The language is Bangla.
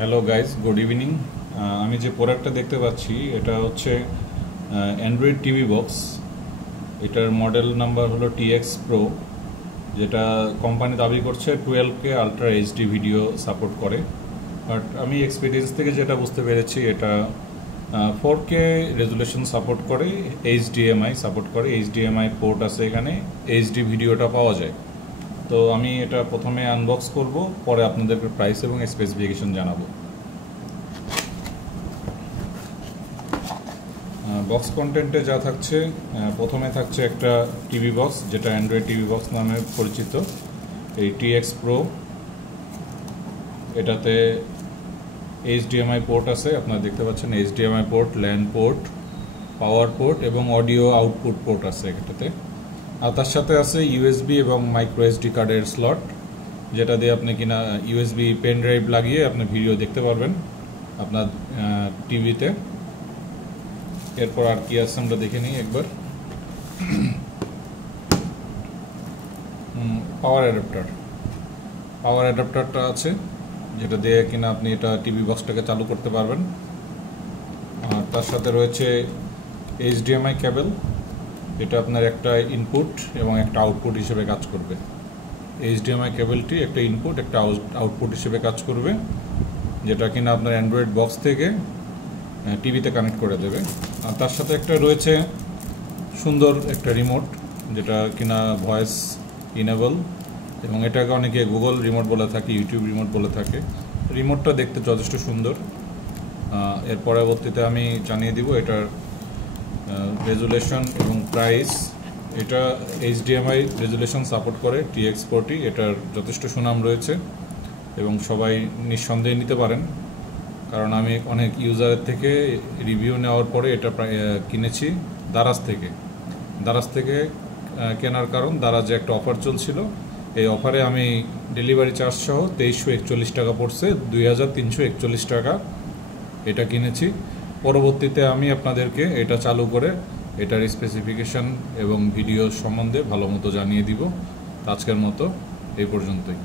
Hello guys, good evening. আমি যে প্রোডাক্টটা দেখতে পাচ্ছি এটা হচ্ছে অ্যান্ড্রয়েড টিভি বক্স। এটার মডেল নাম্বার হলো TX Pro, যেটা কোম্পানি দাবি করছে 12K ultra HD video support করে। বাট আমি এক্সপিরিয়েন্স থেকে যেটা বুঝতে পেরেছি এটা 4K রেজুলেশন সাপোর্ট করে, HDMI সাপোর্ট করে, HDMI পোর্ট আছে এখানে, এইচডি ভিডিওটা পাওয়া যায়। তো আমি এটা প্রথমে আনবক্স করব, পরে আপনাদেরকে প্রাইস এবং স্পেসিফিকেশন জানাবো। বক্স কন্টেন্টে যা থাকছে, প্রথমে থাকছে একটা টিভি বক্স, যেটা অ্যান্ড্রয়েড টিভি বক্স নামে পরিচিত, এই TX Pro। এটাতে HDMI পোর্ট আছে, আপনারা দেখতে পাচ্ছেন HDMI পোর্ট, ল্যান পোর্ট, পাওয়ার পোর্ট এবং অডিও আউটপুট পোর্ট আছে এটাতে। আর তার সাথে আছে USB এবং মাইক্রো SD কার্ডের স্লট, যেটা দিয়ে আপনি কিনা USB পেন ড্রাইভ লাগিয়ে আপনি ভিডিও দেখতে পারবেন আপনার টিভিতে। এরপর আর কি আছে আমরা দেখে নিই একবার। পাওয়ার অ্যাডাপ্টারটা আছে, যেটা দিয়ে কিনা আপনি এটা টিভি বক্সটাকে চালু করতে পারবেন। আর তার সাথে রয়েছে HDMI কেবল, এটা আপনার একটা ইনপুট এবং একটা আউটপুট হিসেবে কাজ করবে। HDMI কেবলটি একটা ইনপুট একটা আউটপুট হিসেবে কাজ করবে, যেটা কিনা আপনার অ্যান্ড্রয়েড বক্স থেকে টিভিতে কানেক্ট করে দেবে। আর তার সাথে একটা রয়েছে সুন্দর একটা রিমোট, যেটা কিনা ভয়েস ইনেবল, এবং এটাকে অনেকে গুগল রিমোট বলে থাকে, ইউটিউব রিমোট বলে থাকে। রিমোটটা দেখতে যথেষ্ট সুন্দর। এর পরবর্তীতে আমি জানিয়ে দিব এটার রেজুলেশন এবং প্রাইস। এটা HDMI রেজুলেশন সাপোর্ট করে TX Pro-টি, এটার যথেষ্ট সুনাম রয়েছে এবং সবাই নিঃসন্দেহে নিতে পারেন, কারণ আমি অনেক ইউজারের থেকে রিভিউ নেওয়ার পরে এটা কিনেছি দারাজ থেকে কেনার কারণ দারাজে একটা অফার চলছিল। এই অফারে আমি ডেলিভারি চার্জ সহ 2341 টাকা পড়ছে, 2341 টাকা এটা কিনেছি। পরবর্তীতে আমি আপনাদেরকে এটা চালু করে এটার স্পেসিফিকেশন এবং ভিডিও সম্বন্ধে ভালো মতো জানিয়ে দিব। আজকের মতো এই পর্যন্তই।